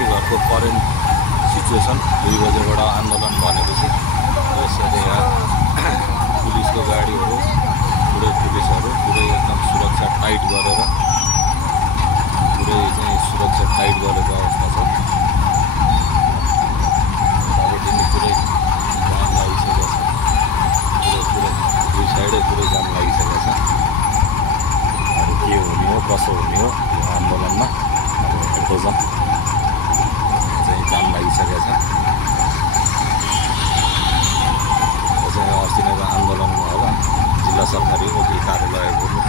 माथि घरको current situation 2 बजेबाट आन्दोलन भनेपछि यसरी यहाँ पुलिसको गाडीहरू पुरै पुलिसहरू पुरै एकदम सुरक्षा टाइट गरेर पुरै चाहिँ सुरक्षा टाइट गरेको अवस्था छ। यतापट्टि नि पुरै जाम लागिसकेको छ, पुरै दुई साइडै पुरै जाम लागिसकेको छ। अब के हुने हो कसो हुने हो यो आन्दोलनमा अब हेर्दै जाउँ। चाहिँ जाम लागिसकेको छ। अस्ति नै आन्दोलनमा होला जिल्ला सरकारी वकिल कार्यालय घुम्नु